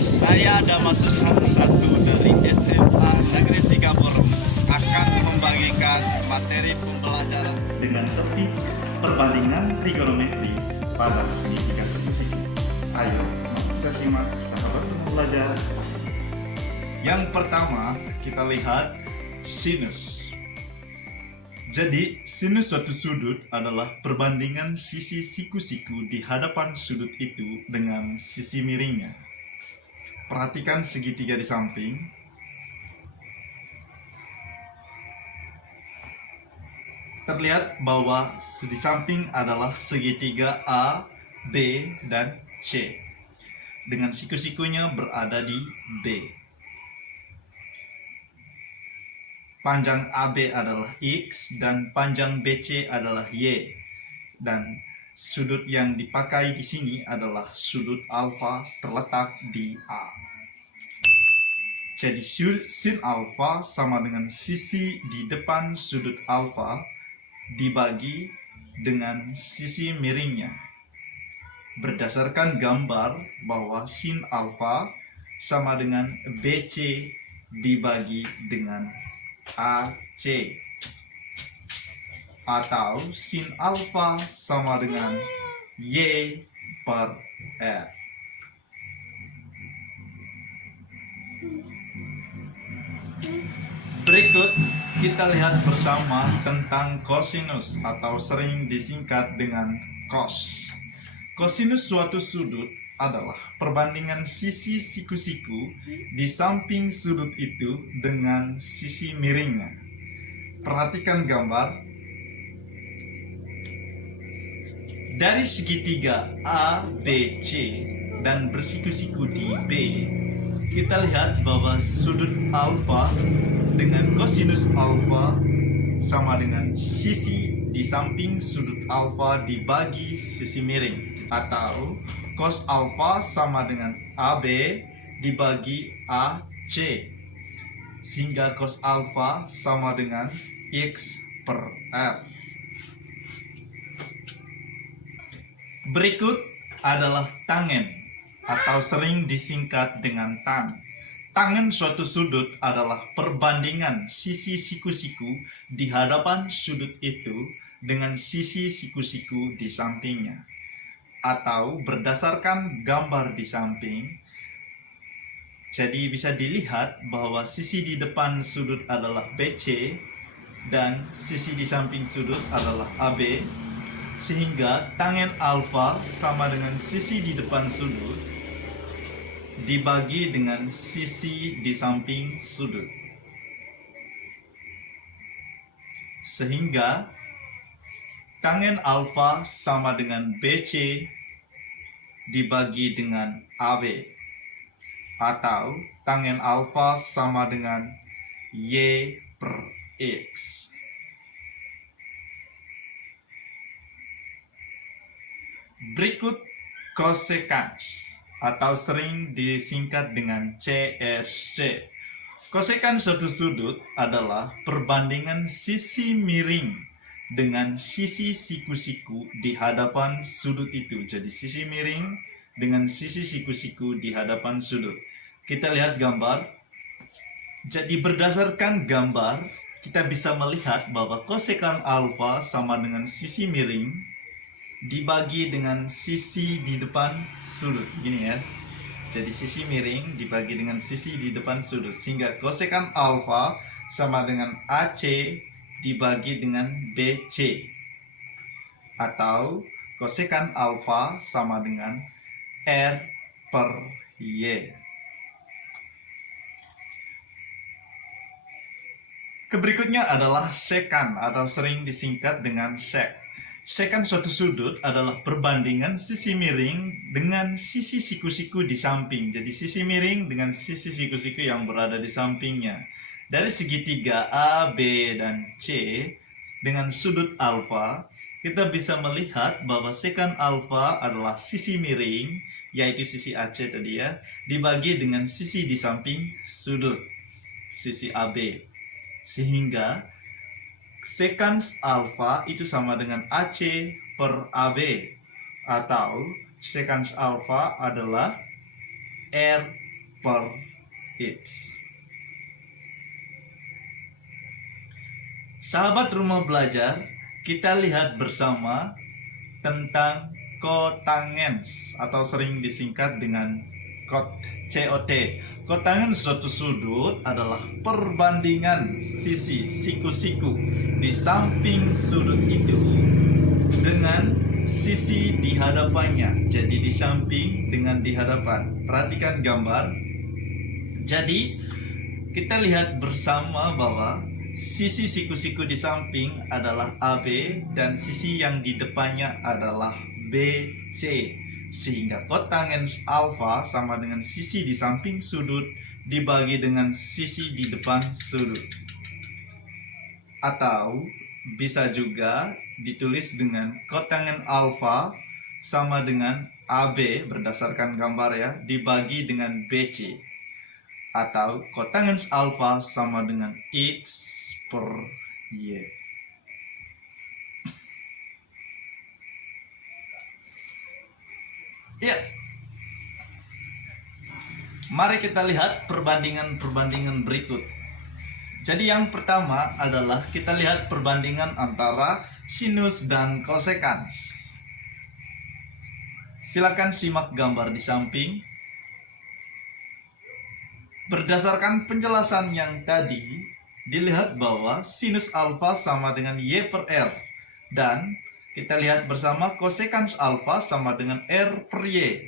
Saya Damasus satu dari SMA Negeri 3 Borong akan membagikan materi pembelajaran dengan topik perbandingan trigonometri pada segitiga sisi. Ayo, kita simak sahabat belajar. Yang pertama, kita lihat sinus. Jadi, sinus suatu sudut adalah perbandingan sisi siku-siku di hadapan sudut itu dengan sisi miringnya. Perhatikan segitiga di samping. Terlihat bahwa di samping adalah segitiga A, B, dan C. Dengan siku-sikunya berada di B. Panjang AB adalah X dan panjang BC adalah Y. Dan sudut yang dipakai di sini adalah sudut alfa terletak di A. Jadi sin alfa sama dengan sisi di depan sudut alfa dibagi dengan sisi miringnya. Berdasarkan gambar bahwa sin alfa sama dengan BC dibagi dengan AC, atau sin alfa sama dengan Y per R. Berikut kita lihat bersama tentang kosinus atau sering disingkat dengan cos. Kosinus suatu sudut adalah perbandingan sisi siku-siku di samping sudut itu dengan sisi miringnya. Perhatikan gambar. Dari segitiga A, B, C dan bersiku-siku di B, kita lihat bahwa sudut alfa dengan kosinus alfa sama dengan sisi di samping sudut alfa dibagi sisi miring, atau cos alfa sama dengan AB dibagi AC, sehingga cos alfa sama dengan X per R. Berikut adalah tangen atau sering disingkat dengan tan. Tangen suatu sudut adalah perbandingan sisi siku-siku di hadapan sudut itu dengan sisi siku-siku di sampingnya. Atau berdasarkan gambar di samping, jadi bisa dilihat bahwa sisi di depan sudut adalah BC dan sisi di samping sudut adalah AB, sehingga tangen alfa sama dengan sisi di depan sudut dibagi dengan sisi di samping sudut, sehingga tangen alfa sama dengan BC dibagi dengan AB, atau tangen alfa sama dengan Y per X. Berikut kosekans atau sering disingkat dengan CSC. Kosekans suatu sudut adalah perbandingan sisi miring dengan sisi siku-siku di hadapan sudut itu. Jadi sisi miring dengan sisi siku-siku di hadapan sudut. Kita lihat gambar. Jadi berdasarkan gambar, kita bisa melihat bahwa kosekan alfa sama dengan sisi miring dibagi dengan sisi di depan sudut. Gini ya. Jadi sisi miring dibagi dengan sisi di depan sudut, sehingga kosekan alfa sama dengan AC dibagi dengan BC, atau kosekan alfa sama dengan R per Y. Berikutnya adalah sekan atau sering disingkat dengan sek. Sekan suatu sudut adalah perbandingan sisi miring dengan sisi siku-siku di samping. Jadi sisi miring dengan sisi siku-siku yang berada di sampingnya. Dari segitiga A, B, dan C dengan sudut alfa, kita bisa melihat bahwa sekan alfa adalah sisi miring, yaitu sisi AC tadi ya, dibagi dengan sisi di samping sudut, sisi AB. Sehingga sekans alfa itu sama dengan AC per AB, atau sekans alfa adalah R per X. Sahabat rumah belajar, kita lihat bersama tentang kotangens atau sering disingkat dengan COT. Kotangens suatu sudut adalah perbandingan sisi siku-siku di samping sudut itu dengan sisi di hadapannya. Jadi di samping dengan di hadapan. Perhatikan gambar. Jadi kita lihat bersama bahwa sisi siku-siku di samping adalah AB dan sisi yang di depannya adalah BC. Sehingga kotangens alfa sama dengan sisi di samping sudut dibagi dengan sisi di depan sudut. Atau bisa juga ditulis dengan kotangen alfa sama dengan AB berdasarkan gambar ya, dibagi dengan BC. Atau kotangens alfa sama dengan X per Y. Ya. Mari kita lihat perbandingan berikut. Jadi yang pertama adalah kita lihat perbandingan antara sinus dan kosekans. Silakan simak gambar di samping. Berdasarkan penjelasan yang tadi, dilihat bahwa sinus alfa sama dengan Y per R. Dan kita lihat bersama kosekans alfa sama dengan R per Y.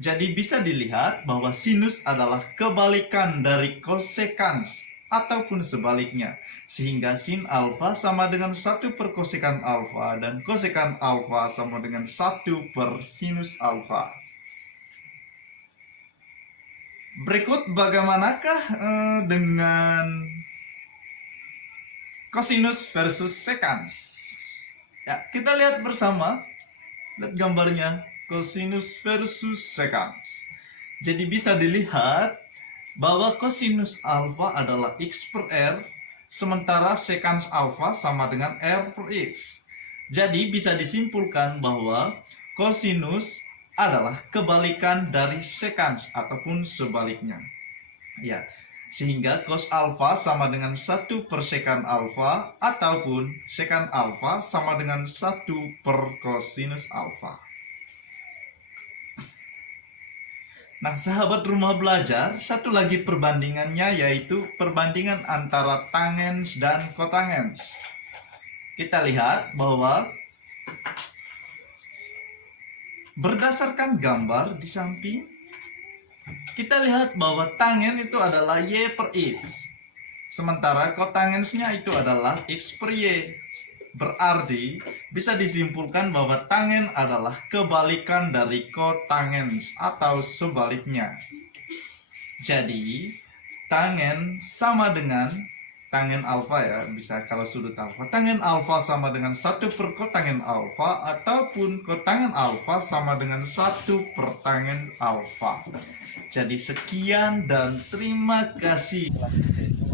Jadi bisa dilihat bahwa sinus adalah kebalikan dari kosekans ataupun sebaliknya. Sehingga sin alfa sama dengan 1 per kosekan alfa dan kosekan alfa sama dengan 1 per sinus alfa. Berikut bagaimanakah dengan kosinus versus sekans? Ya, kita lihat bersama. Lihat gambarnya, kosinus versus sekans. Jadi bisa dilihat bahwa kosinus alfa adalah X per R, sementara sekans alfa sama dengan R per X. Jadi bisa disimpulkan bahwa kosinus adalah kebalikan dari sekans ataupun sebaliknya. Ya, sehingga cos alfa sama dengan 1 per sekan alfa ataupun sekan alfa sama dengan 1 per kosinus alfa. Nah, sahabat rumah belajar, satu lagi perbandingannya yaitu perbandingan antara tangens dan kotangens. Kita lihat bahwa berdasarkan gambar di samping, kita lihat bahwa tangen itu adalah Y per X. Sementara kotangensnya itu adalah X per Y. Berarti bisa disimpulkan bahwa tangen adalah kebalikan dari kotangens atau sebaliknya. Jadi tangen sama dengan tangen alfa ya, bisa kalau sudut alfa. Tangen alfa sama dengan 1 per kotangen alfa ataupun kotangen alfa sama dengan 1 per tangen alfa. Jadi sekian dan terima kasih.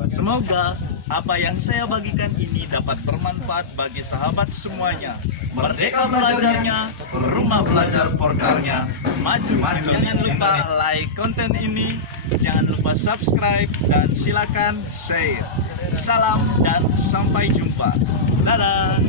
Semoga apa yang saya bagikan ini dapat bermanfaat bagi sahabat semuanya. Merdeka belajarnya, rumah belajar portalnya, maju. Jangan lupa like konten ini, jangan lupa subscribe, dan silakan share. Salam dan sampai jumpa. Dadah.